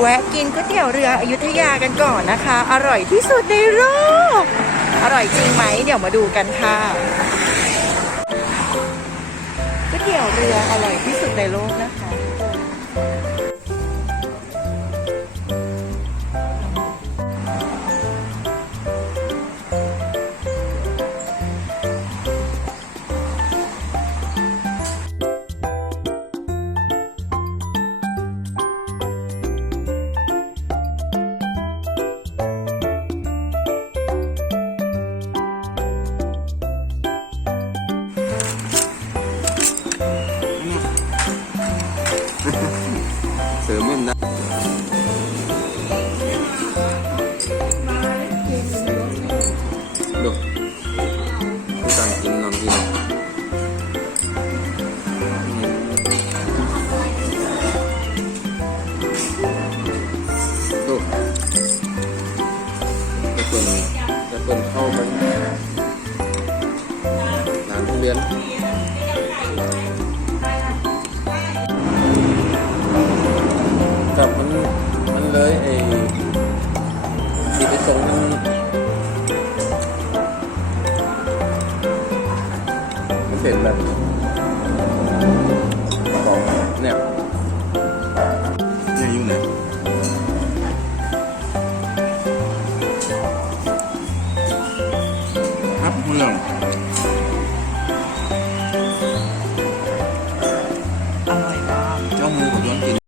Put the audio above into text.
แวะกินก๋วยเตี๋ยวเรืออยุธยากันก่อนนะคะ อร่อยที่สุดในโลก อร่อยจริงไหมเดี๋ยวมาดูกันค่ะก๋วยเตี๋ยวเรืออร่อยที่สุดในโลกนะคะ เสือมันนะดูผู้ต่างกินนอนกินดูจะเปิดจะเปิดเข้าไปร้านทุเรียน สงมันมันเป็นแบบของเนี่ยเนี่ยอยู่ไหนครับเมือง